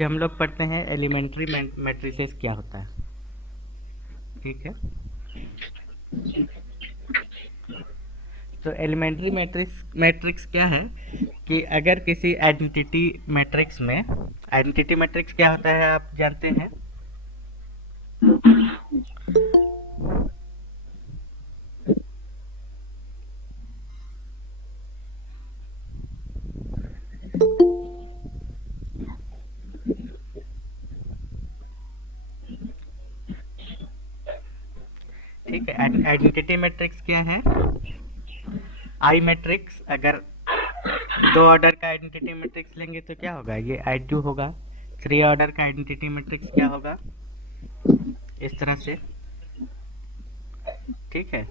आज हम लोग पढ़ते हैं एलिमेंट्री मैट्रिसेस क्या होता है। ठीक है, तो एलिमेंट्री मैट्रिक्स क्या है कि अगर किसी आइडेंटिटी मैट्रिक्स में, आइडेंटिटी मैट्रिक्स क्या होता है आप जानते हैं। ठीक है, आइडेंटिटी मैट्रिक्स क्या है। आई मैट्रिक्स, अगर दो ऑर्डर का आइडेंटिटी मैट्रिक्स लेंगे तो क्या होगा, ये I2 होगा। थ्री ऑर्डर का आइडेंटिटी मैट्रिक्स क्या होगा, इस तरह से। ठीक है,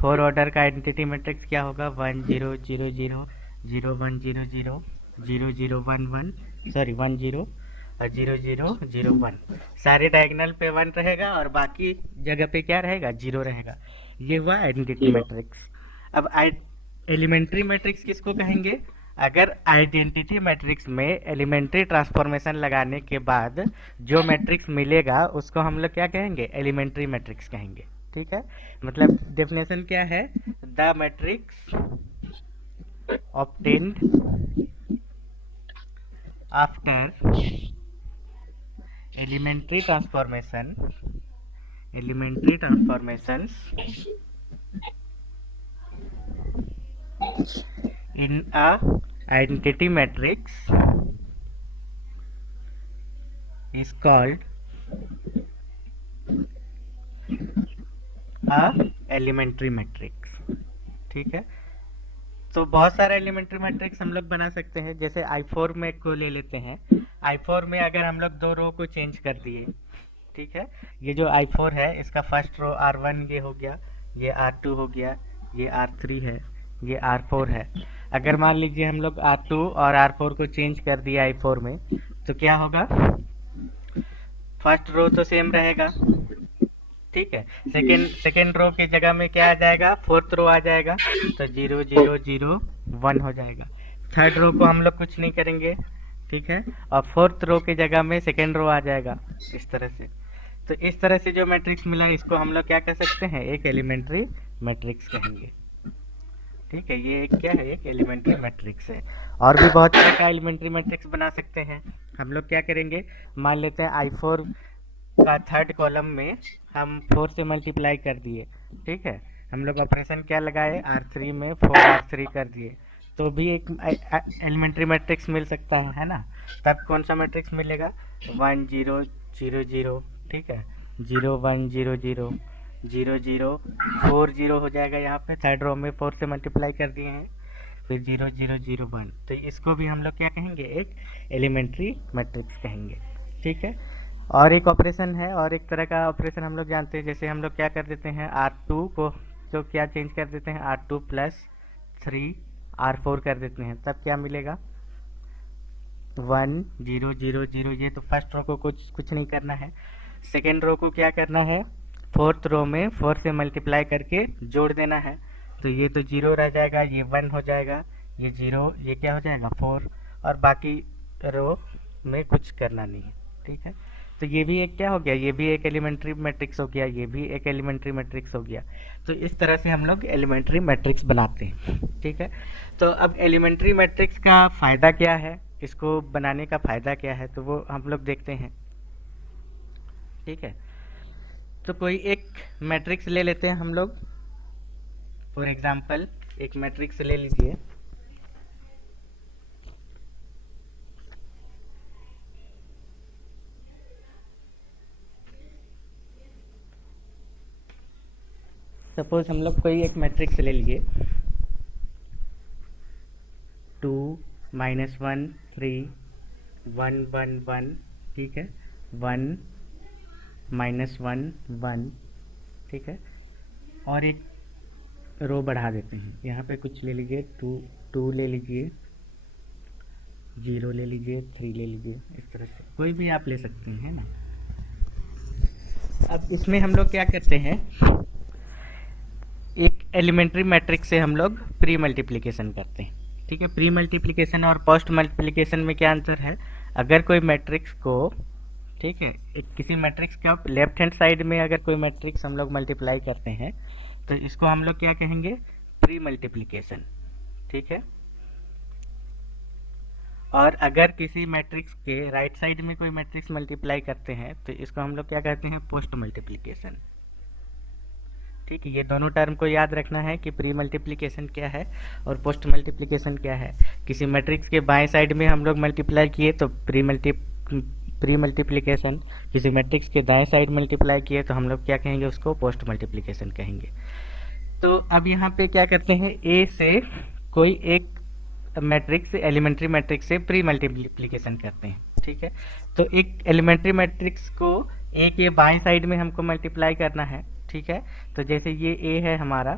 फोर ऑर्डर का आइडेंटिटी मैट्रिक्स क्या होगा, 1 0 0 0 0 1 0 0 0 0 1 1, सॉरी 1 0 और 0 0 0 1। सारे डायगोनल पे 1 रहेगा और बाकी जगह पे क्या रहेगा, 0 रहेगा। ये हुआ आइडेंटिटी मैट्रिक्स। अब एलिमेंट्री मैट्रिक्स किसको कहेंगे, अगर आइडेंटिटी मैट्रिक्स में एलिमेंट्री ट्रांसफॉर्मेशन लगाने के बाद जो मैट्रिक्स मिलेगा उसको हम लोग क्या कहेंगे, एलिमेंट्री मैट्रिक्स कहेंगे। ठीक है, मतलब डेफिनेशन क्या है, the matrix obtained after elementary transformations in a identity matrix is called a elementary matrix। ठीक है, तो बहुत सारे एलिमेंट्री मैट्रिक्स हम लोग बना सकते हैं। जैसे I4 में को ले लेते हैं। I4 में अगर हम लोग दो रो को चेंज कर दिए, ठीक है, ये जो I4 है इसका फर्स्ट रो R1 ये हो गया, ये R2 हो गया, ये R3 है, ये R4 है। अगर मान लीजिए हम लोग R2 और R4 को चेंज कर दिया I4 में, तो क्या होगा, फर्स्ट रो तो सेम रहेगा। ठीक है, सेकेंड रो की जगह में क्या आ जाएगा, फोर्थ रो आ जाएगा, तो 0 0 0 1 हो जाएगा। थर्ड रो को हम लोग कुछ नहीं करेंगे, ठीक है, और फोर्थ रो की जगह में सेकेंड रो आ जाएगा, इस तरह से। तो इस तरह से जो मैट्रिक्स मिला इसको हम लोग क्या कह सकते हैं, एक एलिमेंट्री मैट्रिक्स कहेंगे। ठीक है, ये क्या है, एक एलिमेंट्री मैट्रिक्स है। और भी बहुत तरह का एलिमेंट्री मैट्रिक्स बना सकते हैं। हम लोग क्या करेंगे, मान लेते हैं I4 का थर्ड कॉलम में हम 4 से मल्टीप्लाई कर दिए। ठीक है, हम लोग ऑपरेशन क्या लगाए, R3 में 4 R3 कर दिए, तो भी एक एलिमेंट्री मैट्रिक्स मिल सकता है ना। तब कौन सा मैट्रिक्स मिलेगा, 1 0 0 0, ठीक है, 0 1 0 0 0 0 4 0 हो जाएगा। यहाँ पे थर्ड रो में 4 से मल्टीप्लाई कर दिए हैं, फिर 0 0 0 1, तो इसको भी हम लोग क्या कहेंगे, एक एलिमेंट्री मैट्रिक्स कहेंगे। ठीक है, और एक ऑपरेशन है, और एक तरह का ऑपरेशन हम लोग जानते हैं। जैसे हम लोग क्या कर देते हैं, R2 को तो क्या चेंज कर देते हैं, R2 प्लस 3 R4 कर देते हैं, तब क्या मिलेगा, 1 0 0 0। ये तो फर्स्ट रो को कुछ नहीं करना है। सेकेंड रो को क्या करना है, फोर्थ रो में 4 से मल्टीप्लाई करके जोड़ देना है, तो ये तो 0 रह जाएगा, ये 1 हो जाएगा, ये 0, ये क्या हो जाएगा 4, और बाकी रो में कुछ करना नहीं है। ठीक है, तो ये भी एक क्या हो गया, ये भी एक एलिमेंट्री मैट्रिक्स हो गया, ये भी एक एलिमेंट्री मैट्रिक्स हो गया। तो इस तरह से हम लोग एलिमेंट्री मैट्रिक्स बनाते हैं। ठीक है, तो अब एलिमेंट्री मैट्रिक्स का फ़ायदा क्या है, इसको बनाने का फ़ायदा क्या है, तो वो हम लोग देखते हैं। ठीक है, तो कोई एक मैट्रिक्स ले लेते हैं हम लोग। फॉर एग्जांपल एक मैट्रिक्स ले लीजिए, सपोज हम लोग कोई एक मैट्रिक्स ले लिए, 2 -1 3 1 1 1, ठीक है, 1 -1 1, ठीक है, और एक रो बढ़ा देते हैं। यहाँ पे कुछ ले लीजिए, 2 ले लीजिए, 0 ले लीजिए, 3 ले लीजिए, इस तरह से कोई भी आप ले सकते हैं, है ना। अब इसमें हम लोग क्या करते हैं, एक एलिमेंट्री मैट्रिक्स से हम लोग प्री मल्टीप्लिकेशन करते हैं। ठीक है, प्री मल्टीप्लिकेशन और पोस्ट मल्टीप्लिकेशन में क्या अंतर है, अगर कोई मैट्रिक्स को, ठीक है, एक किसी मैट्रिक्स का लेफ्ट हैंड साइड में अगर कोई मैट्रिक्स हम लोग मल्टीप्लाई करते हैं तो इसको हम लोग क्या कहेंगे, प्री मल्टीप्लिकेशन, ठीक है। और अगर किसी मैट्रिक्स के राइट साइड में कोई मैट्रिक्स मल्टीप्लाई करते हैं तो इसको हम लोग क्या कहते हैं, पोस्ट मल्टीप्लिकेशन, ठीक है। ये दोनों टर्म को याद रखना है कि प्री मल्टीप्लिकेशन क्या है और पोस्ट मल्टीप्लिकेशन क्या है। किसी मैट्रिक्स के बाएं साइड में हम लोग मल्टीप्लाई किए तो प्री मल्टीप्लिकेशन, किसी मैट्रिक्स के दाएं साइड मल्टीप्लाई किए तो हम लोग क्या कहेंगे, उसको पोस्ट मल्टीप्लिकेशन कहेंगे। तो अब यहाँ पे क्या करते हैं, ए से कोई एक मैट्रिक्स, एलिमेंट्री मैट्रिक्स से प्री मल्टीप्लिकेशन करते हैं, ठीक है। तो एक एलिमेंट्री मैट्रिक्स को ए के बाएं साइड में हमको मल्टीप्लाई करना है, ठीक है। तो जैसे ये ए है हमारा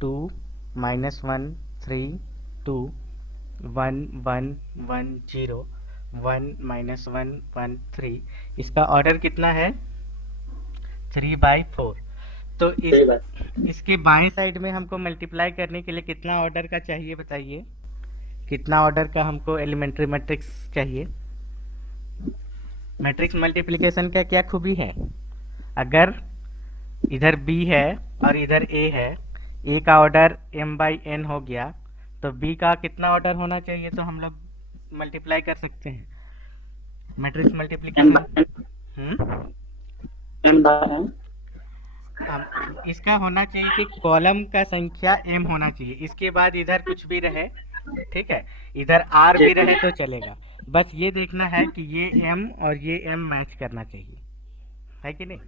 2 -1 3 2 1 1 1 0 1 -1 1 3, इसका ऑर्डर कितना है, 3/4। तो इसके बाएं साइड में हमको मल्टीप्लाई करने के लिए कितना ऑर्डर का चाहिए बताइए, कितना ऑर्डर का हमको एलिमेंट्री मैट्रिक्स चाहिए। मैट्रिक्स मल्टीप्लिकेशन का क्या खूबी है, अगर इधर b है और इधर a है, a का ऑर्डर m/n हो गया तो b का कितना ऑर्डर होना चाहिए, तो हम लोग मल्टीप्लाई कर सकते हैं मैट्रिक्स मल्टीप्लिकेशन। इसका होना चाहिए कि कॉलम का संख्या m होना चाहिए, इसके बाद इधर कुछ भी रहे, ठीक है, इधर r भी रहे तो चलेगा। बस ये देखना है कि ये m और ये m मैच करना चाहिए, है कि नहीं,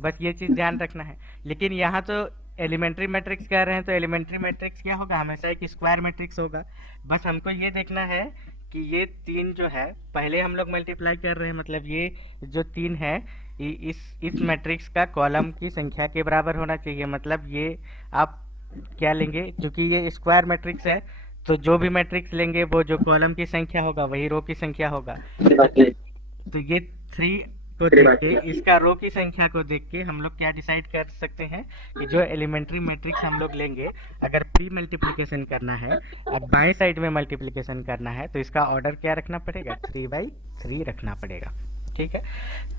बस ये चीज़ ध्यान रखना है। लेकिन यहाँ तो एलिमेंट्री मैट्रिक्स कह रहे हैं तो एलिमेंट्री मैट्रिक्स क्या होगा, हमेशा एक स्क्वायर मैट्रिक्स होगा। बस हमको ये देखना है कि ये 3 जो है पहले हम लोग मल्टीप्लाई कर रहे हैं, मतलब ये जो 3 है इस मैट्रिक्स का कॉलम की संख्या के बराबर होना चाहिए। मतलब ये आप क्या लेंगे, क्योंकि ये स्क्वायर मैट्रिक्स है तो जो भी मैट्रिक्स लेंगे वो जो कॉलम की संख्या होगा वही रो की संख्या होगा। तो ये 3 को देख के, इसका रो की संख्या को देख के हम लोग क्या डिसाइड कर सकते हैं कि जो एलिमेंट्री मैट्रिक्स हम लोग लेंगे, अगर प्री मल्टीप्लिकेशन करना है और बाएं साइड में मल्टीप्लिकेशन करना है तो इसका ऑर्डर क्या रखना पड़ेगा, 3/3 रखना पड़ेगा, ठीक है।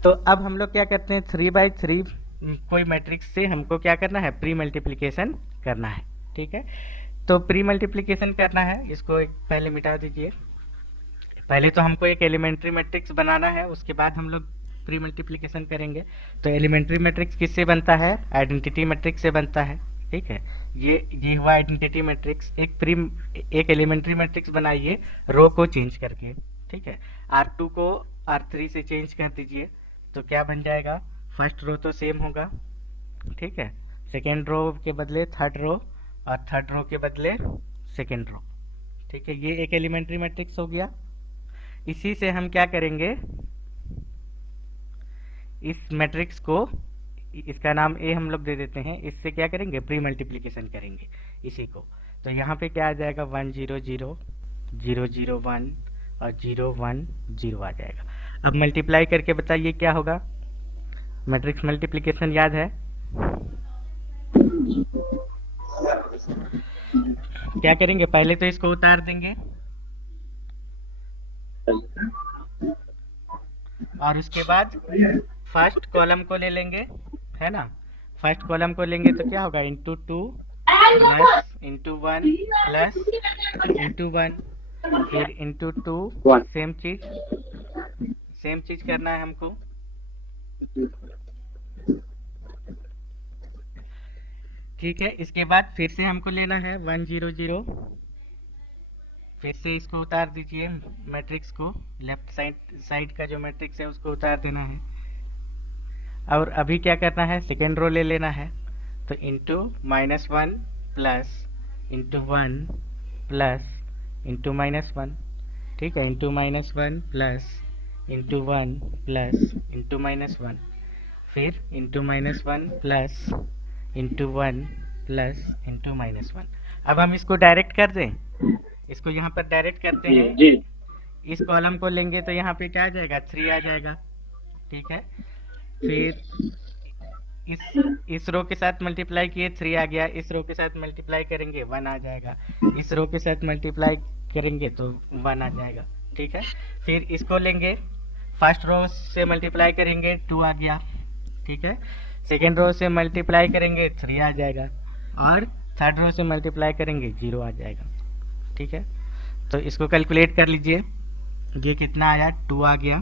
तो अब हम लोग क्या करते हैं, 3/3 कोई मैट्रिक्स से हमको क्या करना है, प्री मल्टीप्लिकेशन करना है, ठीक है। तो प्री मल्टीप्लिकेशन करना है, इसको एक पहले मिटा दीजिए। पहले तो हमको एक एलिमेंट्री मैट्रिक्स बनाना है, उसके बाद हम लोग प्री मल्टीप्लिकेशन करेंगे। तो एलिमेंट्री मैट्रिक्स किससे बनता है, आइडेंटिटी मैट्रिक्स से बनता है, ठीक है। ये हुआ आइडेंटिटी मैट्रिक्स। एक एलिमेंट्री मैट्रिक्स बनाइए रो को चेंज करके, ठीक है। R2 को R3 से चेंज कर दीजिए तो क्या बन जाएगा, फर्स्ट रो तो सेम होगा, ठीक है, सेकेंड रो के बदले थर्ड रो और थर्ड रो के बदले सेकेंड रो, ठीक है। ये एक एलिमेंट्री मैट्रिक्स हो गया। इसी से हम क्या करेंगे, इस मैट्रिक्स को, इसका नाम A हम लोग दे देते हैं, इससे क्या करेंगे, प्री मल्टीप्लिकेशन करेंगे इसी को। तो यहाँ पे क्या आ जाएगा, 1 0 0 0 0 1 और 0 1 0 आ जाएगा। अब मल्टीप्लाई करके बताइए क्या होगा, मैट्रिक्स मल्टीप्लिकेशन याद है, क्या करेंगे, पहले तो इसको उतार देंगे और उसके बाद फर्स्ट कॉलम को ले लेंगे, है ना। फर्स्ट कॉलम को लेंगे तो क्या होगा, into 2 plus into 1 plus into 1 फिर इंटू 2, सेम चीज करना है हमको, ठीक है। इसके बाद फिर से हमको लेना है 1 0 0, फिर से इसको उतार दीजिए मैट्रिक्स को, लेफ्ट साइड का जो मैट्रिक्स है उसको उतार देना है। और अभी क्या करना है, सेकेंड रो ले लेना है, तो into -1 plus into 1 plus into -1, ठीक है, into -1 plus into 1 plus into -1 फिर into -1 plus into 1 plus into -1। अब हम इसको डायरेक्ट कर दें, इसको यहाँ पर डायरेक्ट करते हैं जी। इस कॉलम को लेंगे तो यहाँ पे क्या आ जाएगा, 3 आ जाएगा, ठीक है। फिर इस रो के साथ मल्टीप्लाई किए 3 आ गया, इस रो के साथ मल्टीप्लाई करेंगे 1 आ जाएगा, इस रो के साथ मल्टीप्लाई करेंगे तो 1 आ जाएगा, ठीक है। फिर इसको लेंगे, फर्स्ट रो से मल्टीप्लाई करेंगे 2 आ गया, ठीक है। सेकेंड रो से मल्टीप्लाई करेंगे 3 आ जाएगा, और थर्ड रो से मल्टीप्लाई करेंगे 0 आ जाएगा, ठीक है। तो इसको कैलकुलेट कर लीजिए, ये कितना आया, 2 आ गया।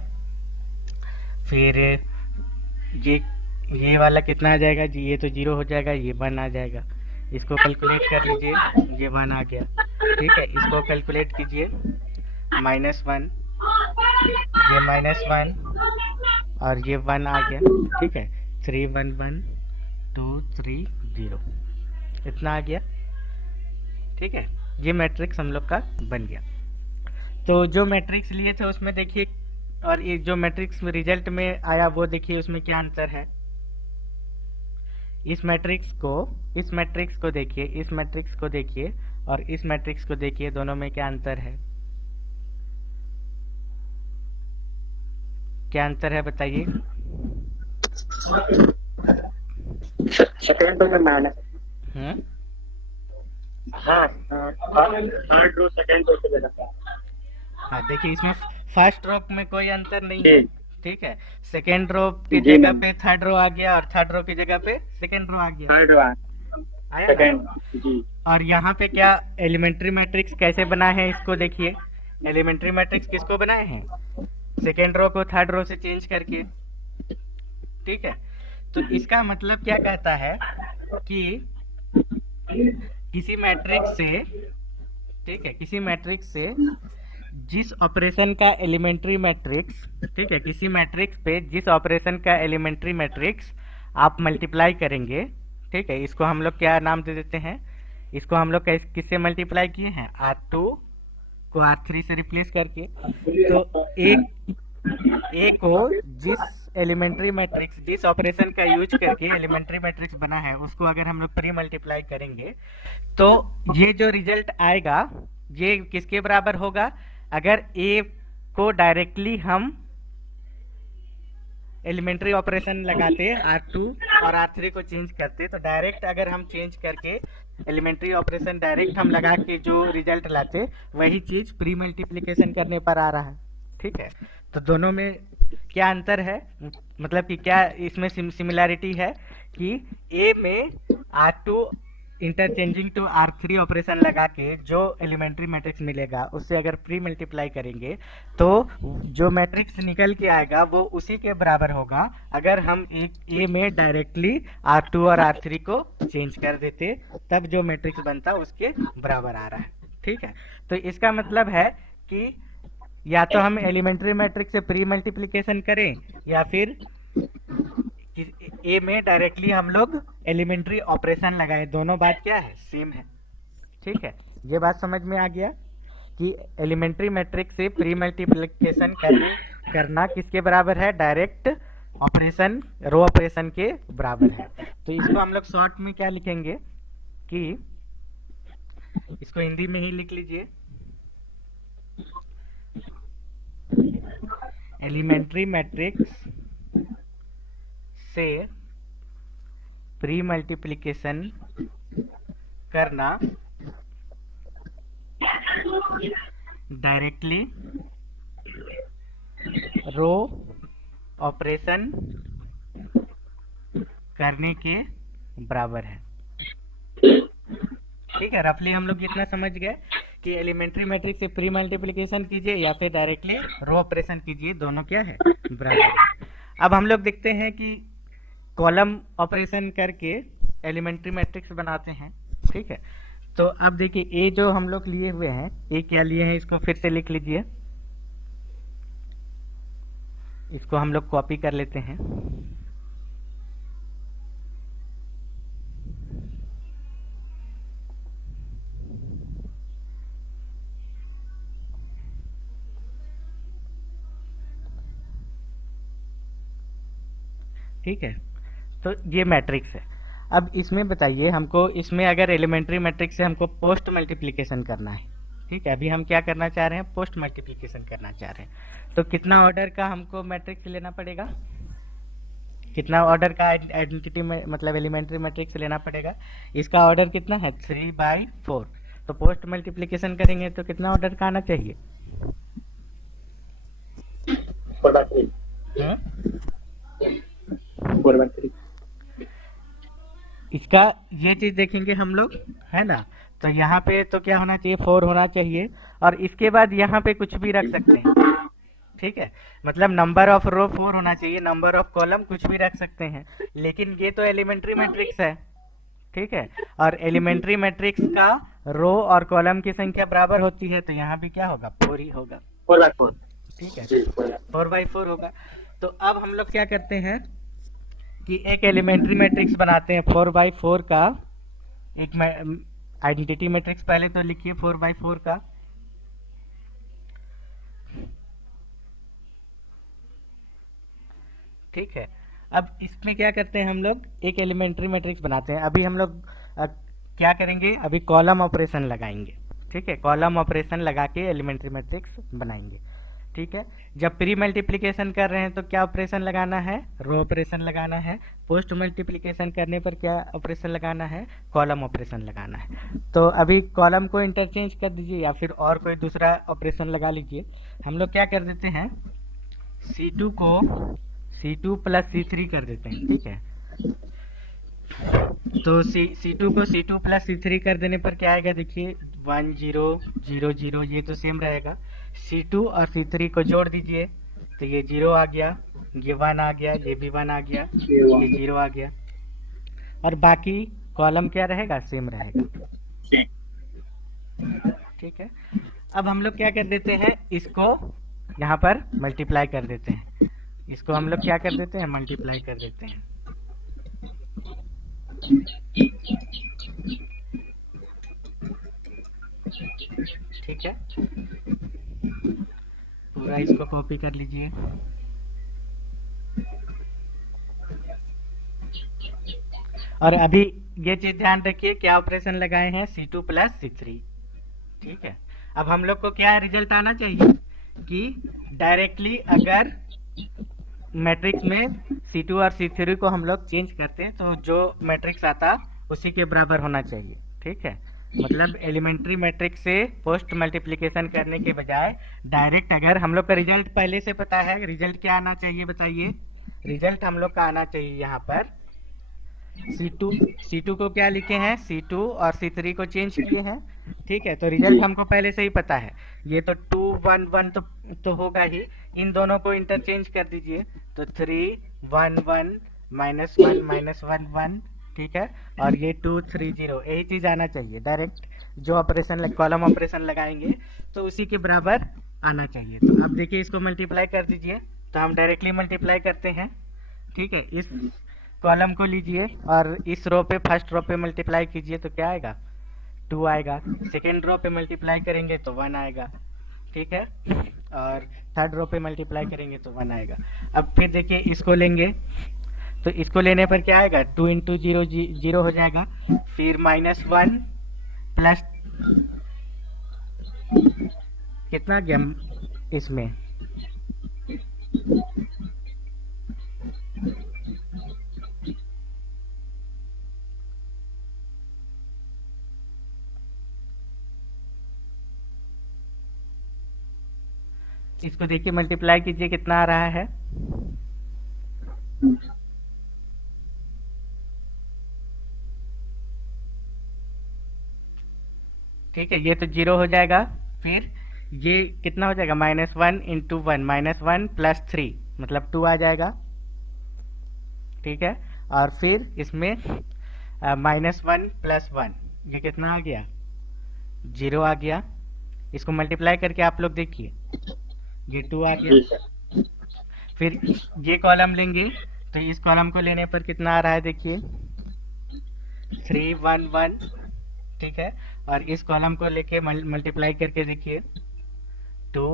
फिर ये वाला कितना आ जाएगा जी, ये तो 0 हो जाएगा, ये 1 आ जाएगा। इसको कैलकुलेट कर लीजिए, ये 1 आ गया, ठीक है। इसको कैलकुलेट कीजिए, -1, ये -1 और ये 1 आ गया, ठीक है। 3 1 1 2 3 0 इतना आ गया, ठीक है। ये मैट्रिक्स हम लोग का बन गया। तो जो मैट्रिक्स लिए थे उसमें देखिए, और ये जो मैट्रिक्स में रिजल्ट में आया वो देखिए, उसमें क्या अंतर है। इस मैट्रिक्स को देखिए, इस मैट्रिक्स को देखिए और इस मैट्रिक्स को देखिए, दोनों में क्या अंतर है, क्या अंतर है बताइए। सेकंड रो में माइनस, हम्म, हाँ थर्ड रो सेकंड रो से लेना। हाँ देखिए, इसमें फर्स्ट रो में कोई अंतर नहीं जी। है, ठीक है। सेकेंड रो की जी जगह मैम। पे थर्ड रो आ गया, और थर्ड रो की जगह पे सेकेंड रो आ गया, थर्ड रो आया ना। सेकंड, जी। और यहाँ पे क्या एलिमेंट्री मैट्रिक्स कैसे बनाए हैं, इसको देखिए। एलिमेंट्री मैट्रिक्स किसको बनाए हैं, सेकेंड रो को थर्ड रो से चेंज करके, ठीक है। तो इसका मतलब क्या कहता है कि किसी मैट्रिक्स से, ठीक है, किसी मैट्रिक्स से जिस ऑपरेशन का एलिमेंट्री मैट्रिक्स, ठीक है, किसी मैट्रिक्स पे जिस ऑपरेशन का एलिमेंट्री मैट्रिक्स आप मल्टीप्लाई करेंगे, ठीक है, इसको हम लोग क्या नाम दे देते हैं, इसको हम लोग किससे मल्टीप्लाई किए हैं, R2 को R3 से रिप्लेस करके। तो ए को जिस एलिमेंट्री मैट्रिक्स, जिस ऑपरेशन का यूज करके एलिमेंट्री मैट्रिक्स बना है, उसको अगर हम लोग प्री मल्टीप्लाई करेंगे तो ये जो रिजल्ट आएगा ये किसके बराबर होगा। अगर ए को डायरेक्टली हम एलिमेंट्री ऑपरेशन लगाते R2 और R3 को चेंज करते, तो डायरेक्ट अगर हम चेंज करके एलिमेंट्री ऑपरेशन डायरेक्ट हम लगा के जो रिजल्ट लाते, वही चीज़ प्री मल्टीप्लिकेशन करने पर आ रहा है, ठीक है। तो दोनों में क्या अंतर है, मतलब कि क्या इसमें सिमिलैरिटी है कि ए में R2 interchanging to R3 operation लगा के जो एलिमेंट्री मैट्रिक्स मिलेगा उससे अगर प्री मल्टीप्लाई करेंगे तो जो मैट्रिक्स निकल के आएगा वो उसी के बराबर होगा अगर हम एक ए में डायरेक्टली R2 और R3 को चेंज कर देते, तब जो मैट्रिक्स बनता उसके बराबर आ रहा है, ठीक है। तो इसका मतलब है कि या तो हम एलिमेंट्री मैट्रिक्स से प्री मल्टीप्लिकेशन करें या फिर ए में डायरेक्टली हम लोग एलिमेंट्री ऑपरेशन लगाए, दोनों बात क्या है, सेम है, ठीक है। ये बात समझ में आ गया कि एलिमेंट्री मैट्रिक्स से प्री मल्टीप्लिकेशन करना किसके बराबर है, डायरेक्ट ऑपरेशन, रो ऑपरेशन के बराबर है। तो इसको हम लोग शॉर्ट में क्या लिखेंगे कि इसको हिंदी में ही लिख लीजिए, एलिमेंट्री मैट्रिक्स से प्री मल्टीप्लिकेशन करना डायरेक्टली रो ऑपरेशन करने के बराबर है, ठीक है। रफली हम लोग इतना समझ गए कि एलिमेंट्री मैट्रिक्स से प्री मल्टीप्लिकेशन कीजिए या फिर डायरेक्टली रो ऑपरेशन कीजिए, दोनों क्या है, बराबर है। अब हम लोग देखते हैं कि कॉलम ऑपरेशन करके एलिमेंट्री मैट्रिक्स बनाते हैं, ठीक है। तो अब देखिए ए जो हम लोग लिए हुए हैं, ए क्या लिए हैं इसको फिर से लिख लीजिए, इसको हम लोग कॉपी कर लेते हैं, ठीक है। तो ये मैट्रिक्स है। अब इसमें बताइए हमको, इसमें अगर एलिमेंट्री मैट्रिक्स से हमको पोस्ट मल्टीप्लिकेशन करना है, ठीक है, अभी हम क्या करना चाह रहे हैं, पोस्ट मल्टीप्लिकेशन करना चाह रहे हैं। तो कितना ऑर्डर का हमको मैट्रिक्स लेना पड़ेगा, कितना ऑर्डर का आइडेंटिटी में मतलब एलिमेंट्री मैट्रिक्स लेना पड़ेगा, इसका ऑर्डर कितना है 3/4। तो पोस्ट मल्टीप्लिकेशन करेंगे तो कितना ऑर्डर का आना चाहिए, 4/3 4/3 इसका ये चीज देखेंगे हम लोग, है ना। तो यहाँ पे तो क्या होना चाहिए, 4 होना चाहिए, और इसके बाद यहाँ पे कुछ भी रख सकते हैं, ठीक है। मतलब नंबर ऑफ रो 4 होना चाहिए, नंबर ऑफ कॉलम कुछ भी रख सकते हैं, लेकिन ये तो एलिमेंट्री मैट्रिक्स है, ठीक है। और एलिमेंट्री मैट्रिक्स का रो और कॉलम की संख्या बराबर होती है, तो यहाँ भी क्या होगा, 4 ही होगा, 4/4 ठीक है, जी 4/4 4/4 होगा। तो अब हम लोग क्या करते हैं कि एक एलिमेंट्री मैट्रिक्स बनाते हैं 4/4 का, एक आइडेंटिटी मैट्रिक्स पहले तो लिखिए 4/4 का। ठीक है, अब इसमें क्या करते हैं हम लोग, एक एलिमेंट्री मैट्रिक्स बनाते हैं। अभी हम लोग क्या करेंगे, अभी कॉलम ऑपरेशन लगाएंगे, ठीक है। कॉलम ऑपरेशन लगा के एलिमेंट्री मैट्रिक्स बनाएंगे, ठीक है। जब प्री मल्टीप्लिकेशन कर रहे हैं तो क्या ऑपरेशन लगाना है, रो ऑपरेशन लगाना है। पोस्ट मल्टीप्लिकेशन करने पर क्या ऑपरेशन लगाना है, कॉलम ऑपरेशन लगाना है। तो अभी कॉलम को इंटरचेंज कर दीजिए या फिर और कोई दूसरा ऑपरेशन लगा लीजिए। हम लोग क्या कर देते हैं, C2 को C2 प्लस C3 कर देते हैं, ठीक है। तो C2 को C2 प्लस C3 कर देने पर क्या आएगा, देखिए 1 0 0 0, ये तो सेम रहेगा। C2 और C3 को जोड़ दीजिए तो ये 0 आ गया, ये 1 आ गया, ये भी 1 आ गया, ये 0 आ गया, और बाकी कॉलम क्या रहेगा, सेम रहेगा, ठीक है। अब हम लोग क्या कर देते हैं, इसको यहाँ पर मल्टीप्लाई कर देते हैं, इसको हम लोग क्या कर देते हैं, मल्टीप्लाई कर देते हैं, ठीक है। पूरा इसको कॉपी कर लीजिए। और अभी ये चीज ध्यान रखिए, क्या ऑपरेशन लगाए हैं, C2 प्लस C3, ठीक है। अब हम लोग को क्या रिजल्ट आना चाहिए कि डायरेक्टली अगर मैट्रिक्स में C2 और C3 को हम लोग चेंज करते हैं तो जो मैट्रिक्स आता उसी के बराबर होना चाहिए, ठीक है। मतलब एलिमेंट्री मैट्रिक्स से पोस्ट मल्टीप्लिकेशन करने के बजाय डायरेक्ट, अगर हम लोग का रिजल्ट पहले से पता है, रिजल्ट क्या आना चाहिए बताइए, रिजल्ट हम लोग का आना चाहिए यहाँ पर C2 को क्या लिखे हैं, C2 और C3 को चेंज किए हैं, ठीक है। तो रिजल्ट हमको पहले से ही पता है, ये तो 2 1 1 तो होगा ही, इन दोनों को इंटरचेंज कर दीजिए तो 3 1 1 -1 -1 1, ठीक है। और ये 2 3 0, यही चीज आना चाहिए। डायरेक्ट जो ऑपरेशन कॉलम ऑपरेशन लगाएंगे तो उसी के बराबर आना चाहिए। तो अब देखिए इसको मल्टीप्लाई कर दीजिए, तो हम डायरेक्टली मल्टीप्लाई करते हैं, ठीक है। इस कॉलम को लीजिए और इस रो पे, फर्स्ट रो पे मल्टीप्लाई कीजिए तो क्या आएगा, 2 आएगा। सेकेंड रो पे मल्टीप्लाई करेंगे तो 1 आएगा, ठीक है। और थर्ड रो पे मल्टीप्लाई करेंगे तो 1 आएगा। अब फिर देखिए इसको लेंगे तो इसको लेने पर क्या आएगा, 2 × 0 0 हो जाएगा, फिर -1 प्लस कितना गया इसमें, इसको देखिए मल्टीप्लाई कीजिए कितना आ रहा है, ठीक है। ये तो 0 हो जाएगा, फिर ये कितना हो जाएगा, -1 × 1 -1 प्लस 3 मतलब 2 आ जाएगा, ठीक है। और फिर इसमें -1 प्लस 1, ये कितना आ गया, 0 आ गया। इसको मल्टीप्लाई करके आप लोग देखिए, ये 2 आ गया। फिर ये कॉलम लेंगे तो इस कॉलम को लेने पर कितना आ रहा है, देखिए 3 1 1, ठीक है। और इस कॉलम को लेके मल्टीप्लाई करके देखिए 2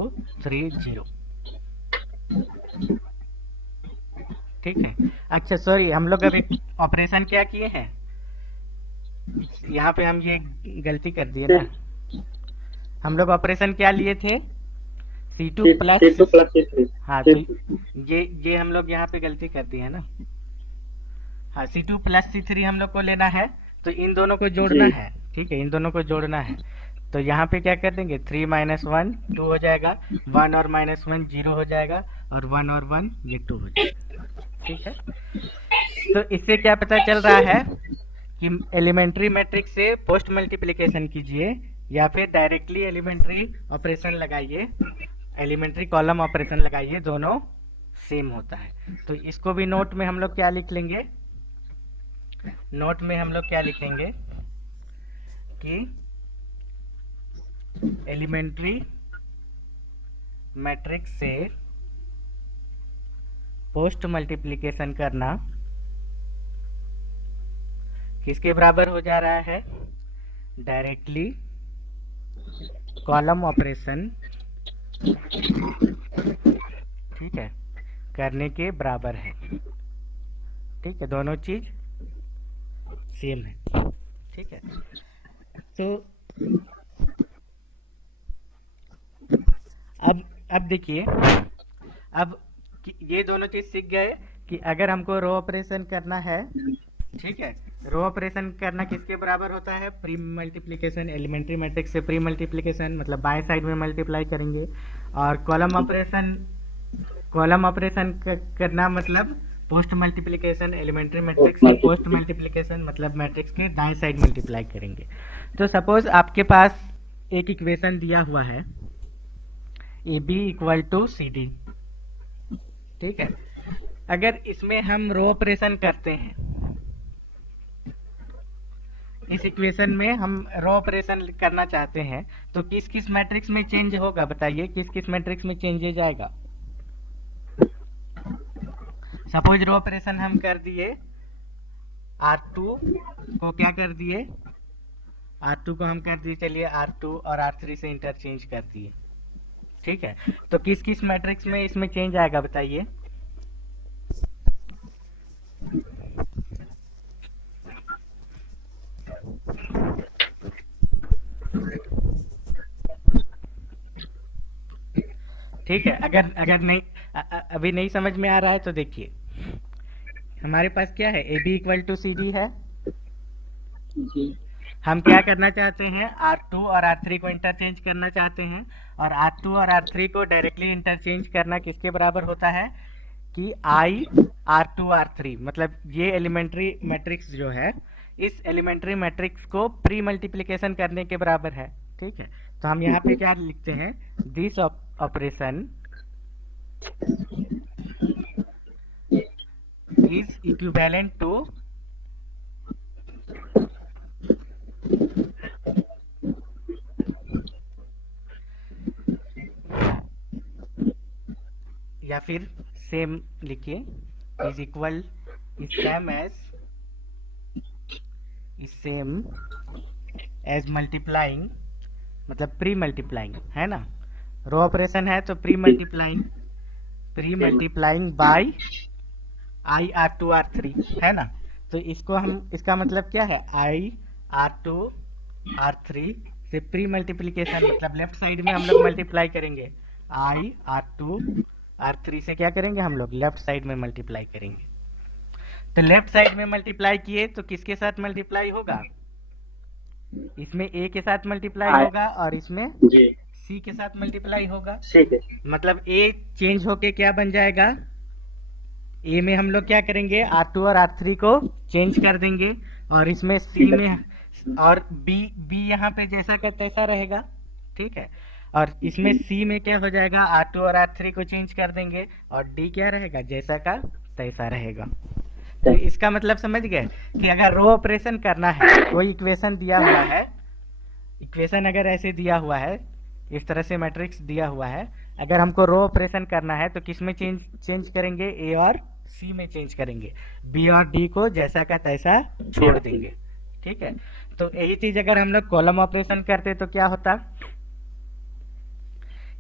3 0, ठीक है। अच्छा सॉरी, हम लोग अभी ऑपरेशन क्या किए हैं, यहाँ पे हम ये गलती कर दिए ना, हम लोग ऑपरेशन क्या लिए थे, C2 प्लस C3। हाँ, तो ये हम लोग यहाँ पे गलती कर दी है ना। हाँ, C2 प्लस C3 हम लोग को लेना है, तो इन दोनों को जोड़ना है, ठीक है, इन दोनों को जोड़ना है। तो यहाँ पे क्या कर देंगे, 3 - 1 2 हो जाएगा, 1 और -1 0 हो जाएगा, और 1 ये 2 हो जाएगा। ठीक है, तो इससे क्या पता चल रहा है कि एलिमेंट्री मैट्रिक्स से पोस्ट मल्टीप्लिकेशन कीजिए या फिर डायरेक्टली एलिमेंट्री ऑपरेशन लगाइए, एलिमेंट्री कॉलम ऑपरेशन लगाइए, दोनों सेम होता है। तो इसको भी नोट में हम लोग क्या लिख लेंगे, नोट में हम लोग क्या लिखेंगे कि एलिमेंट्री मैट्रिक्स से पोस्ट मल्टीप्लिकेशन करना किसके बराबर हो जा रहा है, डायरेक्टली कॉलम ऑपरेशन, ठीक है, करने के बराबर है। ठीक है, दोनों चीज सेम है। ठीक है, तो अब देखिए, अब ये दोनों चीज सीख गए कि अगर हमको रो ऑपरेशन करना है, ठीक है, रो ऑपरेशन करना किसके बराबर होता है, प्री मल्टीप्लिकेशन, एलिमेंट्री मैट्रिक्स से प्री मल्टीप्लिकेशन मतलब बाएं साइड में मल्टीप्लाई करेंगे, और कॉलम ऑपरेशन करना मतलब पोस्ट मल्टीप्लिकेशन, एलिमेंट्री मैट्रिक्स से पोस्ट मल्टीप्लिकेशन मतलब मैट्रिक्स के दाएं साइड मल्टीप्लाई करेंगे। तो सपोज आपके पास एक इक्वेशन दिया हुआ है A B equal to C D, ठीक है, अगर इसमें हम रो ऑपरेशन करते हैं, इस इक्वेशन में हम रो ऑपरेशन करना चाहते हैं, तो किस किस मैट्रिक्स में चेंज होगा, बताइए किस किस मैट्रिक्स में चेंज जाएगा। सपोज रो ऑपरेशन हम कर दिए, R2 को क्या कर दिए, R2 को हम कर दिए, चलिए R2 और R3 से इंटरचेंज कर दिए। ठीक है, तो किस किस मैट्रिक्स में इसमें चेंज आएगा बताइए। ठीक है, अगर नहीं अभी नहीं समझ में आ रहा है तो देखिए, हमारे पास क्या है, A B equal to C D है जी। हम क्या करना चाहते हैं, R2 और R3 को इंटरचेंज करना चाहते हैं, और R2 और R3 को डायरेक्टली इंटरचेंज करना किसके बराबर होता है कि I R2 R3, मतलब ये एलिमेंट्री मैट्रिक्स जो है, इस एलिमेंट्री मैट्रिक्स को प्री मल्टीप्लिकेशन करने के बराबर है। ठीक है, तो हम यहाँ पे क्या लिखते हैं, this operation is equivalent to या फिर सेम लिखिए, is equal is same as multiplying, मतलब प्री मल्टीप्लाइंग है ना, रो ऑपरेशन है तो pre multiplying by I R2 R3 है ना। तो इसको हम, इसका मतलब क्या है, आई R2 R3 से प्री मल्टीप्लिकेशन मतलब लेफ्ट साइड में हम लोग मल्टीप्लाई करेंगे, आई R2 R3 से क्या करेंगे हम लोग, लेफ्ट साइड में मल्टीप्लाई करेंगे। तो लेफ्ट साइड में मल्टीप्लाई किए तो किसके साथ मल्टीप्लाई होगा, इसमें A के साथ मल्टीप्लाई होगा और इसमें C के साथ मल्टीप्लाई होगा। मतलब A चेंज होके क्या बन जाएगा, A में हम लोग क्या करेंगे, R2 और R3 को चेंज कर देंगे, और इसमें C में, और B यहाँ पे जैसा का तैसा रहेगा। ठीक है, और इसमें C में क्या हो जाएगा, R2 और R3 को चेंज कर देंगे, और D क्या रहेगा, जैसा का तैसा रहेगा। तो इसका मतलब समझ गए कि अगर रो ऑपरेशन करना है, कोई इक्वेशन दिया हुआ है, इक्वेशन अगर ऐसे दिया हुआ है, इस तरह से मैट्रिक्स दिया हुआ है, अगर हमको रो ऑपरेशन करना है तो किस में चेंज करेंगे, ए और सी में चेंज करेंगे, बी और डी को जैसा का तैसा छोड़ देंगे। ठीक है, तो यही चीज अगर हम लोग कॉलम ऑपरेशन करते तो क्या होता,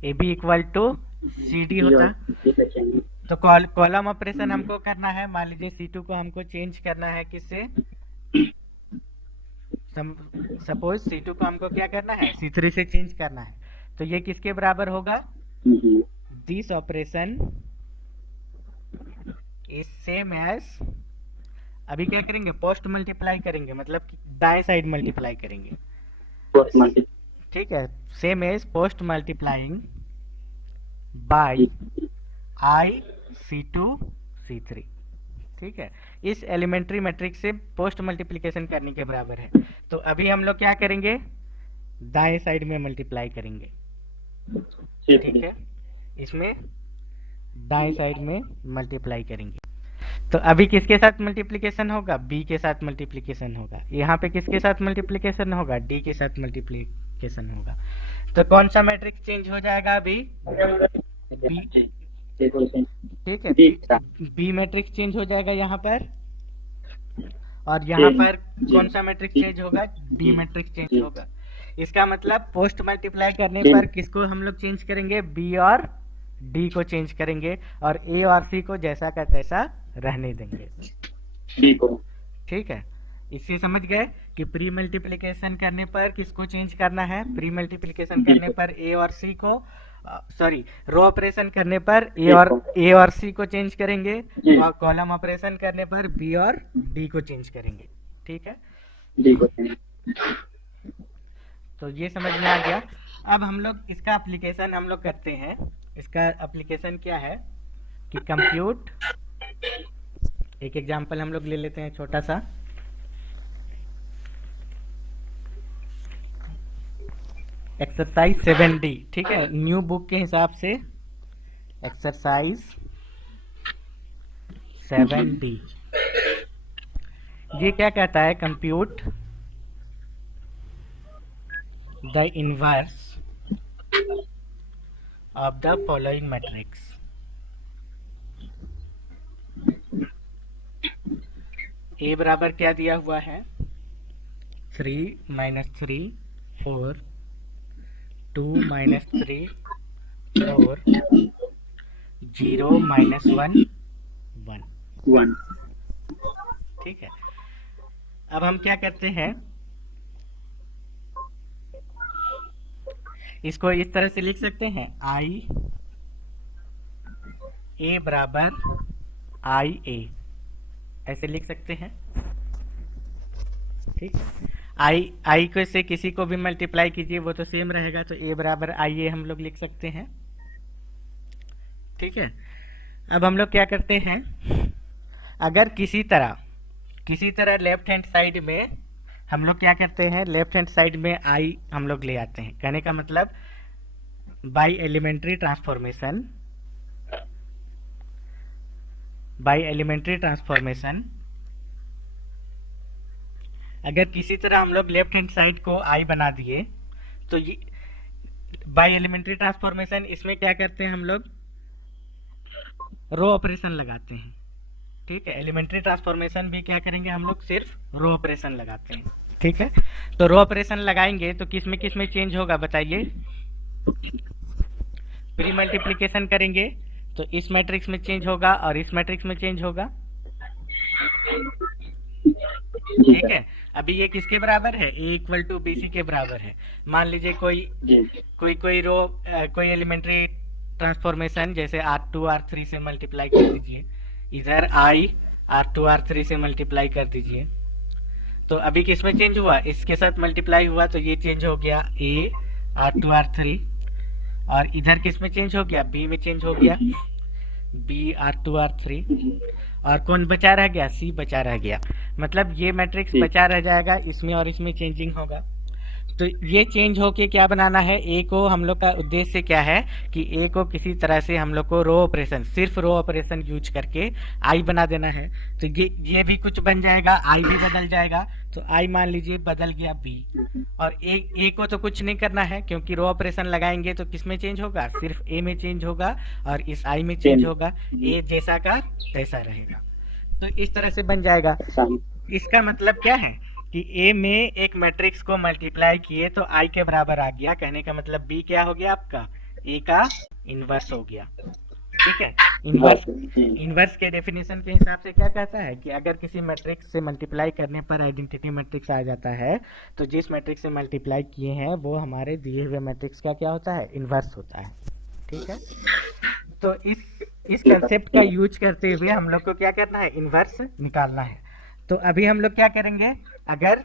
A B equal to C D होता। तो कॉलम ऑपरेशन हमको करना है, मान लीजिए C2 को हमको चेंज करना है किससे, सपोज C2 को हमको क्या करना है, C3 से चेंज करना है, तो ये किसके बराबर होगा, this operation is same as, अभी क्या करेंगे, पोस्ट मल्टीप्लाई करेंगे, मतलब दाएं साइड मल्टीप्लाई करेंगे। ठीक है, same as post multiplying by C2 C3। ठीक है, इस एलिमेंट्री मैट्रिक्स से पोस्ट मल्टीप्लिकेशन करने के बराबर है। तो अभी हम लोग क्या करेंगे, दाएं साइड में मल्टीप्लाई करेंगे। ठीक है, इसमें दाएं साइड में मल्टीप्लाई करेंगे। तो अभी किसके साथ मल्टीप्लिकेशन होगा, बी के साथ मल्टीप्लिकेशन होगा। यहाँ पे किसके साथ मल्टीप्लिकेशन होगा, डी के साथ मल्टीप्लिकेशन होगा। तो कौन सा मैट्रिक्स चेंज हो जाएगा अभी, बी। ठीक है, बी मैट्रिक्स चेंज हो जाएगा यहाँ पर, और यहाँ पर कौन सा मैट्रिक्स चेंज होगा, डी मैट्रिक्स चेंज होगा। इसका मतलब पोस्ट मल्टीप्लाई करने पर किसको हम लोग चेंज करेंगे, बी और डी को चेंज करेंगे, और ए और सी को जैसा का तैसा रहने देंगे। ठीक है, इससे समझ गए कि प्री मल्टीप्लिकेशन करने पर किसको चेंज करना है, प्री मल्टीप्लिकेशन करने पर ए और सी को, सॉरी, रो ऑपरेशन करने पर ए और सी को चेंज करेंगे, और कॉलम ऑपरेशन करने पर बी और डी को चेंज करेंगे। ठीक है, तो ये समझ में आ गया। अब हम लोग इसका एप्लीकेशन हम लोग करते हैं। इसका एप्लीकेशन क्या है कि कंप्यूट, एक एग्जांपल हम लोग ले लेते हैं छोटा सा। एक्सरसाइज 7D, ठीक है, न्यू बुक के हिसाब से एक्सरसाइज 7D। ये क्या कहता है, compute the inverse of the following matrix. A बराबर क्या दिया हुआ है, 3 - 3 4, 2 - 3 4, 0 - 1 1। ठीक है, अब हम क्या करते हैं, इसको इस तरह से लिख सकते हैं, आई ए बराबर आई ए, ऐसे लिख सकते हैं। ठीक, आई को से किसी को भी मल्टीप्लाई कीजिए वो तो सेम रहेगा, तो ए बराबर आई ए हम लोग लिख सकते हैं। ठीक है, अब हम लोग क्या करते हैं, अगर किसी तरह लेफ्ट हैंड साइड में हम लोग क्या करते हैं, लेफ्ट हैंड साइड में आई हम लोग ले आते हैं। कहने का मतलब बाय एलिमेंट्री ट्रांसफॉर्मेशन अगर किसी तरह हम लोग लेफ्ट हैंड साइड को आई बना दिए, तो ये बाय एलिमेंट्री ट्रांसफॉर्मेशन, इसमें क्या करते हैं हम लोग, रो ऑपरेशन लगाते हैं। ठीक है, एलिमेंट्री ट्रांसफॉर्मेशन भी क्या करेंगे हम लोग, सिर्फ रो ऑपरेशन लगाते हैं। ठीक है, तो रो ऑपरेशन लगाएंगे तो किस में चेंज होगा बताइए, प्री मल्टीप्लिकेशन करेंगे तो इस मैट्रिक्स में चेंज होगा और इस मैट्रिक्स में चेंज होगा। ठीक है, अभी ये किसके बराबर है, ए इक्वल टू बी सी के बराबर है। मान लीजिए कोई एलिमेंट्री ट्रांसफॉर्मेशन जैसे R2 R3 से मल्टीप्लाई कर दीजिए, इधर I R2 R3 से मल्टीप्लाई कर दीजिए। तो अभी किस में चेंज हुआ, इसके साथ मल्टीप्लाई हुआ तो ये चेंज हो गया A R2 R3, और इधर किस में चेंज हो गया, B में चेंज हो गया B R2 R3, और कौन बचा रह गया, C बचा रह गया। मतलब ये मैट्रिक्स बचा रह जाएगा, इसमें और इसमें चेंजिंग होगा। तो ये चेंज होके क्या बनाना है, ए को, हम लोग का उद्देश्य क्या है कि ए को किसी तरह से हम लोग को रो ऑपरेशन, सिर्फ रो ऑपरेशन यूज करके आई बना देना है। तो ये भी कुछ बन जाएगा, आई भी बदल जाएगा। तो आई मान लीजिए बदल गया बी, और ए को तो कुछ नहीं करना है क्योंकि रो ऑपरेशन लगाएंगे तो किस में चेंज होगा, सिर्फ ए में चेंज होगा और इस आई में चेंज होगा, ए जैसा का तैसा रहेगा। तो इस तरह से बन जाएगा। इसका मतलब क्या है कि ए में एक मैट्रिक्स को मल्टीप्लाई किए तो आई के बराबर आ गया। कहने का मतलब बी क्या हो गया आपका, ए का इनवर्स हो गया। ठीक है, इनवर्स के डेफिनेशन के हिसाब से क्या कहता है कि अगर किसी मैट्रिक्स से मल्टीप्लाई करने पर आइडेंटिटी मैट्रिक्स आ जाता है तो जिस मैट्रिक्स से मल्टीप्लाई किए हैं वो हमारे दिए हुए मैट्रिक्स का क्या होता है, इनवर्स होता है। ठीक है, तो इस कंसेप्ट का यूज करते हुए हम लोग को क्या करना है, इनवर्स निकालना है। तो अभी हम लोग क्या करेंगे, अगर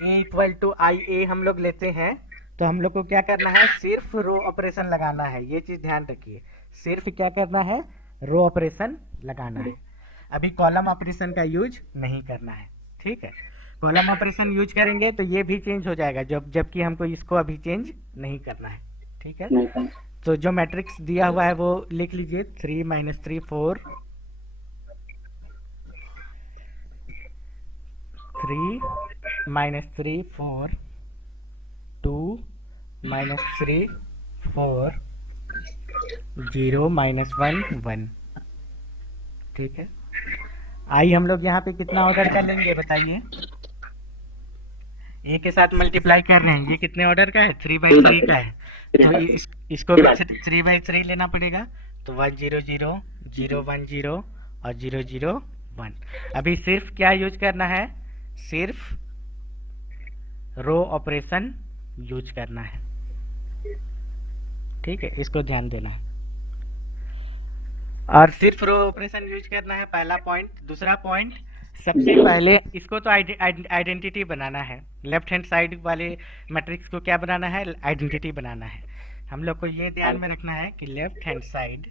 a इक्वल टू आई ए हम लोग लेते हैं तो हम लोग को क्या करना है, सिर्फ रो ऑपरेशन लगाना है। ये चीज ध्यान रखिए, सिर्फ क्या करना है, रो ऑपरेशन लगाना है। अभी कॉलम ऑपरेशन का यूज नहीं करना है, ठीक है। कॉलम ऑपरेशन यूज करेंगे तो ये भी चेंज हो जाएगा, जबकि हमको इसको अभी चेंज नहीं करना है, ठीक है। तो जो मैट्रिक्स दिया हुआ है वो लिख लीजिए, 3 - 3 4, 3 - 3 4, 2 - 3 4, 0 - 1 1, ठीक है। आई हम लोग यहाँ पे कितना ऑर्डर का लेंगे बताइए, ए के साथ मल्टीप्लाई कर रहे हैं, ये कितने ऑर्डर का है, 3/3 का है। तो इसको भी 3/3 लेना पड़ेगा। तो 1 0 0 0 1 0 और 0 0 1। अभी सिर्फ क्या यूज करना है, सिर्फ रो ऑपरेशन यूज करना है, ठीक है, इसको ध्यान देना है। और सिर्फ रो ऑपरेशन यूज करना है, पहला पॉइंट। दूसरा पॉइंट, सबसे पहले इसको तो आइडेंटिटी बनाना है। लेफ्ट हैंड साइड वाले मैट्रिक्स को क्या बनाना है, आइडेंटिटी बनाना है। हम लोग को ये ध्यान में रखना है कि लेफ्ट हैंड साइड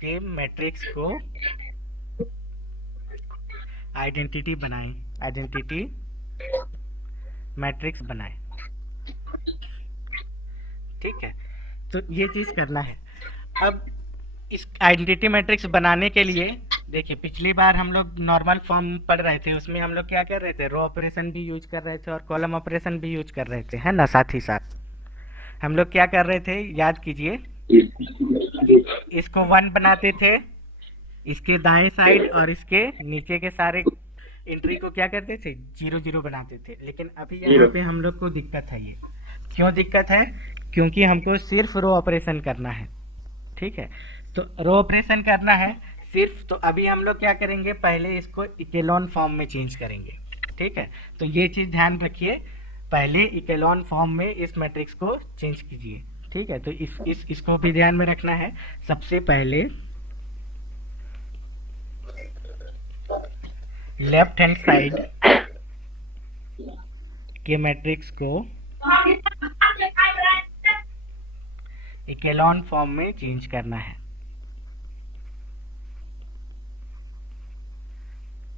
के मैट्रिक्स को आइडेंटिटी बनाएं, आइडेंटिटी मैट्रिक्स बनाएं, ठीक है। तो ये चीज करना है। अब इस आइडेंटिटी मैट्रिक्स बनाने के लिए देखिए, पिछली बार हम लोग नॉर्मल फॉर्म पढ़ रहे थे, उसमें हम लोग क्या कर रहे थे, रो ऑपरेशन भी यूज कर रहे थे और कॉलम ऑपरेशन भी यूज कर रहे थे, है ना। साथ ही साथ हम लोग क्या कर रहे थे, याद कीजिए, इसको 1 बनाते थे, इसके दाएं साइड और इसके नीचे के सारे एंट्री को क्या करते थे, 0 0 बनाते थे। लेकिन अभी यहाँ पे हम लोग को दिक्कत है। ये क्यों दिक्कत है, क्योंकि हमको सिर्फ रो ऑपरेशन करना है, ठीक है। तो रो ऑपरेशन करना है सिर्फ, तो अभी हम लोग क्या करेंगे, पहले इसको इकेलॉन फॉर्म में चेंज करेंगे, ठीक है। तो ये चीज ध्यान रखिए, पहले इकेलॉन फॉर्म में इस मैट्रिक्स को चेंज कीजिए, ठीक है। तो इसको भी ध्यान में रखना है। सबसे पहले लेफ्ट हैंड साइड के मैट्रिक्स को इकेलॉन फॉर्म में चेंज करना है,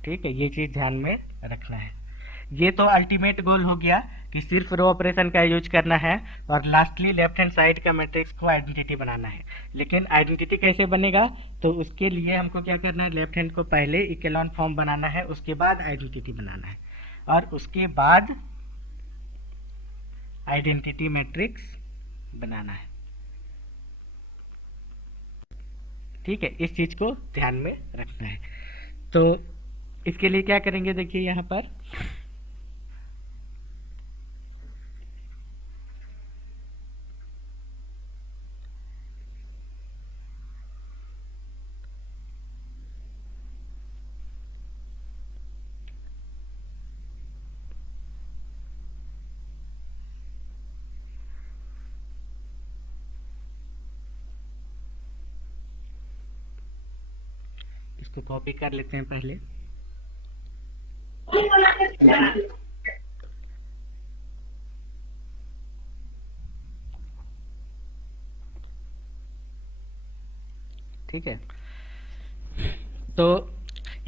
ठीक है। ये चीज ध्यान में रखना है। ये तो अल्टीमेट गोल हो गया कि सिर्फ रो ऑपरेशन का यूज करना है और लास्टली लेफ्ट हैंड साइड का मैट्रिक्स को आइडेंटिटी बनाना है। लेकिन आइडेंटिटी कैसे बनेगा, तो उसके लिए हमको क्या करना है, लेफ्ट हैंड को पहले इकेलॉन फॉर्म बनाना है, उसके बाद आइडेंटिटी बनाना है और उसके बाद आइडेंटिटी मैट्रिक्स बनाना है, ठीक है। इस चीज को ध्यान में रखना है। तो इसके लिए क्या करेंगे, देखिए यहाँ पर इसको कॉपी कर लेते हैं पहले। ठीक है, तो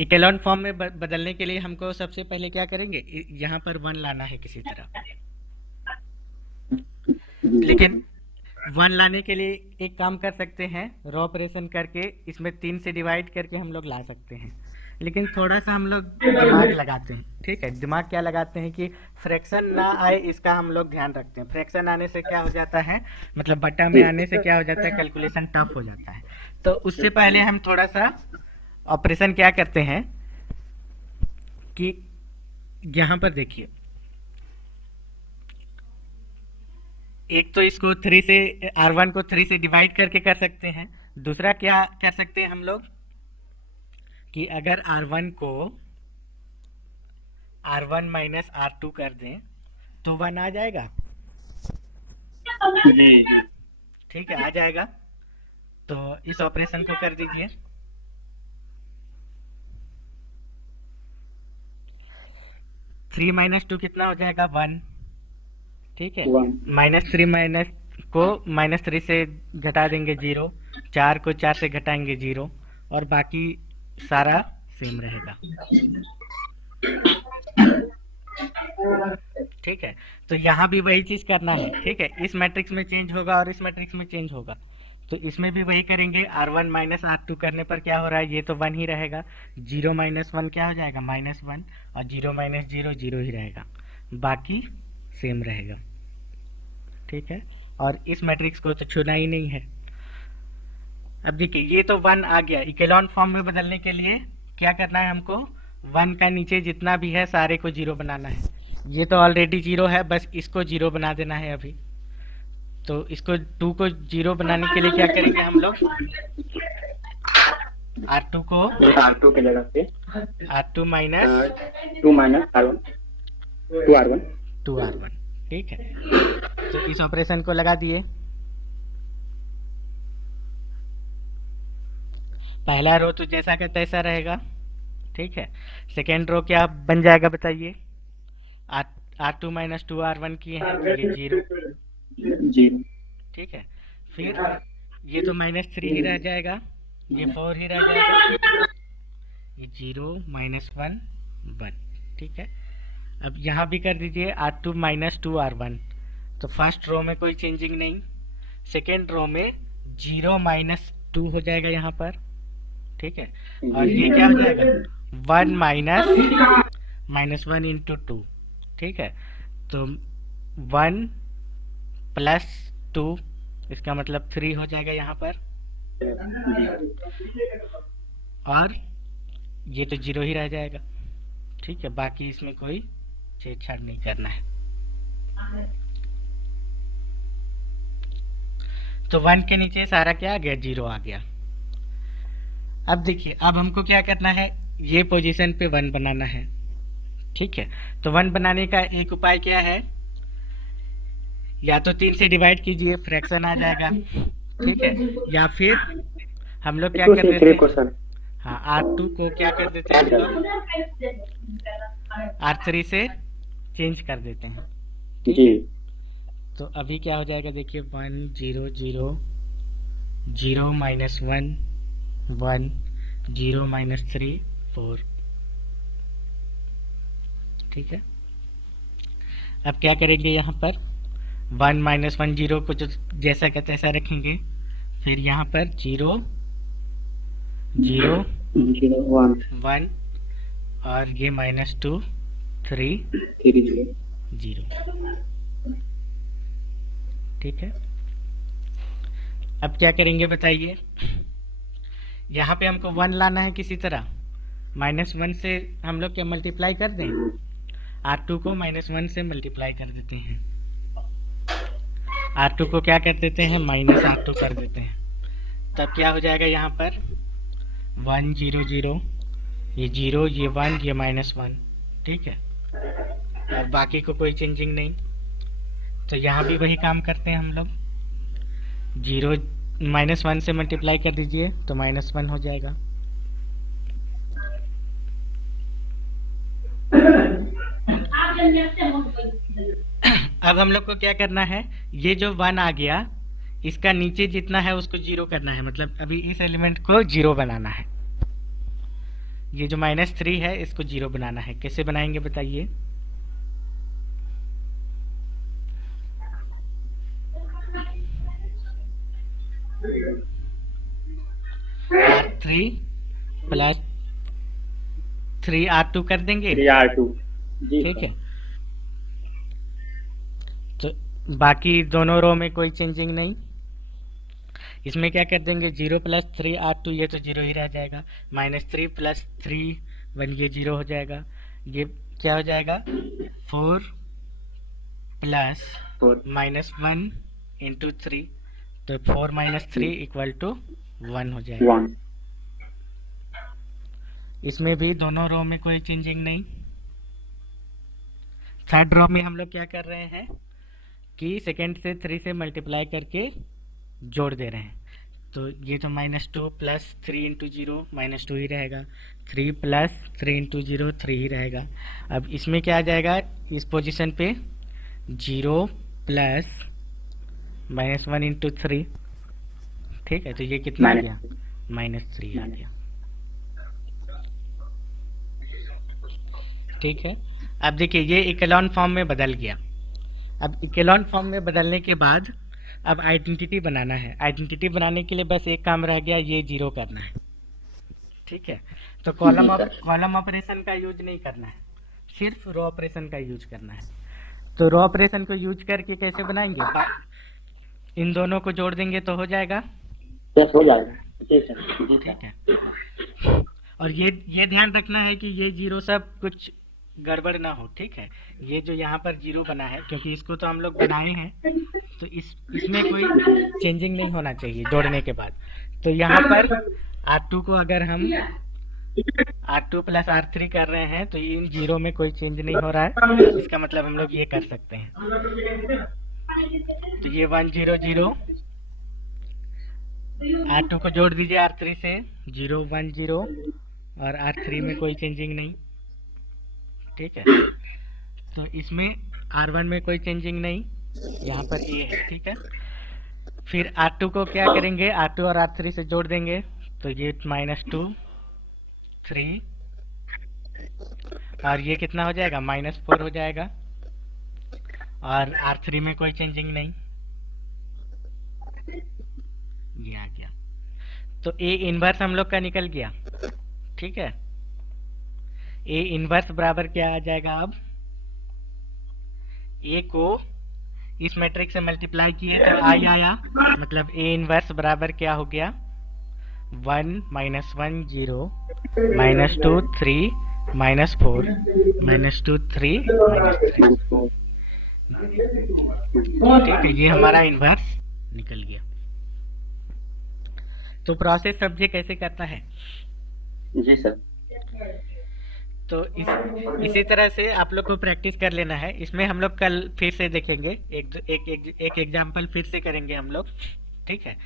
इकेलॉन फॉर्म में बदलने के लिए हमको सबसे पहले क्या करेंगे, यहाँ पर 1 लाना है किसी तरह। लेकिन 1 लाने के लिए एक काम कर सकते हैं, रो ऑपरेशन करके इसमें 3 से डिवाइड करके हम लोग ला सकते हैं। लेकिन थोड़ा सा हम लोग दिमाग लगाते हैं, ठीक है। दिमाग क्या लगाते हैं कि फ्रैक्शन ना आए, इसका हम लोग ध्यान रखते हैं। फ्रैक्शन आने से क्या हो जाता है, मतलब बटा में आने से क्या हो जाता है, कैलकुलेशन टफ हो जाता है। तो उससे पहले हम थोड़ा सा ऑपरेशन क्या करते हैं कि यहाँ पर देखिए, एक तो इसको 3 से, R1 को 3 से डिवाइड करके कर सकते हैं। दूसरा क्या कर सकते हैं हम लोग कि अगर R1 को R1 माइनस R2 कर दें तो 1 आ जाएगा, ठीक है, आ जाएगा। तो इस ऑपरेशन को कर दीजिए। थ्री माइनस टू कितना हो जाएगा, 1, ठीक है। -3 - को -3 से घटा देंगे 0, 4 को 4 से घटाएंगे 0, और बाकी सारा सेम रहेगा। ठीक है, तो यहाँ भी वही चीज करना है। ठीक है, इस मैट्रिक्स में चेंज होगा और इस मैट्रिक्स में चेंज होगा, तो इसमें भी वही करेंगे। R1 माइनस R2 करने पर क्या हो रहा है, ये तो 1 ही रहेगा, 0 माइनस 1 क्या हो जाएगा, -1, और 0 माइनस 0 0 ही रहेगा, बाकी सेम रहेगा। ठीक है, और इस मैट्रिक्स को तो छूना ही नहीं है। अब देखिए, ये तो 1 आ गया। इकेलॉन फॉर्म में बदलने के लिए क्या करना है हमको, 1 का नीचे जितना भी है सारे को 0 बनाना है। ये तो ऑलरेडी 0 है, बस इसको 0 बना देना है अभी। तो इसको 2 को 0 बनाने के लिए क्या करेंगे हम लोग, R2 को R2 की जगह पे R2 minus 2 minus R1 2R1 2R1। ठीक है, तो इस ऑपरेशन को लगा दिए। पहला रो तो जैसा का तैसा रहेगा। ठीक है, सेकेंड रो क्या बन जाएगा बताइए, R2 माइनस 2R1 किए हैं तो ये 0। 0। ठीक है, फिर ये तो -3 ही रह जाएगा, ये 4 ही रह जाएगा, ये 0 -1 1। ठीक है, अब यहाँ भी कर दीजिए R2 माइनस 2R1, तो फर्स्ट रो में कोई चेंजिंग नहीं, सेकेंड रो में 0 माइनस 2 हो जाएगा यहाँ पर। ठीक है, और ये क्या हो जाएगा, 1 माइनस 1 इंटू 2। ठीक है, तो 1 प्लस 2, इसका मतलब 3 हो जाएगा यहाँ पर, और ये तो 0 ही रह जाएगा। ठीक है, बाकी इसमें कोई छेड़छाड़ नहीं करना है। तो 1 के नीचे सारा क्या आ गया, 0 आ गया। अब देखिए, अब हमको क्या करना है, ये पोजीशन पे 1 बनाना है। ठीक है, तो 1 बनाने का एक उपाय क्या है, या तो 3 से डिवाइड कीजिए, फ्रैक्शन आ जाएगा। ठीक है, या फिर हम लोग क्या कर देते हैं, हाँ, R2 को क्या कर देते हैं हम लोग, R3 से चेंज कर देते हैं। ठीक है, तो अभी क्या हो जाएगा, देखिए 1 0 0 0 माइनस 1 1 0 माइनस 3 4। ठीक है, अब क्या करेंगे, यहाँ पर 1 माइनस 1 0 को जो जैसा का तैसा रखेंगे, फिर यहाँ पर 0 0 1 और ये -2 3 0। ठीक है, अब क्या करेंगे बताइए, यहाँ पे हमको 1 लाना है किसी तरह, -1 से हम लोग क्या मल्टीप्लाई कर दें, R2 को -1 से मल्टीप्लाई कर देते हैं, R2 को क्या कर देते हैं, -R2 कर देते हैं, तब क्या हो जाएगा यहाँ पर 1 0 0, ये 0 ये 1 ये -1। ठीक है, और बाकी को कोई चेंजिंग नहीं, तो यहाँ भी वही काम करते हैं हम लोग, 0 -1 से मल्टीप्लाई कर दीजिए तो -1 हो जाएगा। अब हम लोग को क्या करना है, ये जो 1 आ गया, इसका नीचे जितना है उसको 0 करना है, मतलब अभी इस एलिमेंट को 0 बनाना है। ये जो -3 है इसको 0 बनाना है, कैसे बनाएंगे बताइए, R3 प्लस 3R2 कर देंगे। 3R2। ठीक है, तो बाकी दोनों रो में कोई चेंजिंग नहीं, इसमें क्या कर देंगे, 0 प्लस 3R2, ये तो 0 ही रह जाएगा, -3 प्लस 3 1 ये 0 हो जाएगा, ये क्या हो जाएगा 4 प्लस -1 इंटू 3, तो 4 - 3 इक्वल टू 1 हो जाएगा। 1। इसमें भी दोनों रो में कोई चेंजिंग नहीं। थर्ड रो में हम लोग क्या कर रहे हैं कि सेकेंड से 3 से मल्टीप्लाई करके जोड़ दे रहे हैं, तो ये तो -2 प्लस 3 इंटू 0 -2 ही रहेगा, 3 प्लस 3 इंटू 0 3 ही रहेगा। अब इसमें क्या आ जाएगा, इस पोजीशन पे 0 प्लस -1 इंटू 3, ठीक है, तो ये कितना आ माइनस गया, -3 आ गया। ठीक है, अब देखिए ये इकेलॉन फॉर्म में बदल गया। अब इकेलॉन फॉर्म में बदलने के बाद अब आइडेंटिटी बनाना है। आइडेंटिटी बनाने के लिए बस एक काम रह गया, ये जीरो करना है। ठीक है, तो जी सर। कॉलम ऑपरेशन का यूज नहीं करना है, सिर्फ रो ऑपरेशन का यूज करना है। तो रो ऑपरेशन को यूज करके कैसे बनाएंगे, इन दोनों को जोड़ देंगे तो हो जाएगा। यस, हो जाएगा। जी सर, जी ठीक सर। है, और ये ध्यान रखना है कि ये जीरो सब कुछ गड़बड़ ना हो। ठीक है, ये जो यहाँ पर जीरो बना है, क्योंकि इसको तो हम लोग बनाए हैं, तो इसमें कोई चेंजिंग नहीं होना चाहिए जोड़ने के बाद। तो यहाँ पर R2 को अगर हम R2 प्लस R3 कर रहे हैं तो इन जीरो में कोई चेंज नहीं हो रहा है, इसका मतलब हम लोग ये कर सकते हैं। तो ये 1 0 0, R2 को जोड़ दीजिए R3 से, 0 1 0, और R3 में कोई चेंजिंग नहीं। ठीक है, तो इसमें R1 में कोई चेंजिंग नहीं, यहाँ पर A है। ठीक है, फिर R2 को क्या करेंगे, R2 और R3 से जोड़ देंगे, तो ये -2 3, और ये कितना हो जाएगा, -4 हो जाएगा, और R3 में कोई चेंजिंग नहीं, ये आ गया। तो A इनवर्स हम लोग का निकल गया। ठीक है, A इनवर्स बराबर क्या आ जाएगा, अब A को इस मैट्रिक्स से मल्टीप्लाई किए तो I आया, मतलब A इनवर्स बराबर क्या हो गया, 1 -1 0 -2 3 -4 -2 3 -3। ठीक है, ये हमारा इनवर्स निकल गया। तो प्रोसेस समझे कैसे करना है। जी सर। तो इसी तरह से आप लोग को प्रैक्टिस कर लेना है। इसमें हम लोग कल फिर से देखेंगे, एक एग्जाम्पल फिर से करेंगे हम लोग। ठीक है,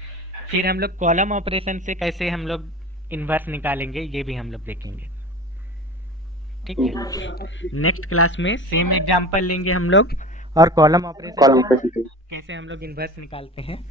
फिर हम लोग कॉलम ऑपरेशन से कैसे हम लोग इन्वर्स निकालेंगे, ये भी हम लोग देखेंगे। ठीक है, नेक्स्ट क्लास में सेम एग्जाम्पल लेंगे हम लोग, और कॉलम ऑपरेशन कॉलम ऑपरेशन कैसे हम लोग इन्वर्स निकालते हैं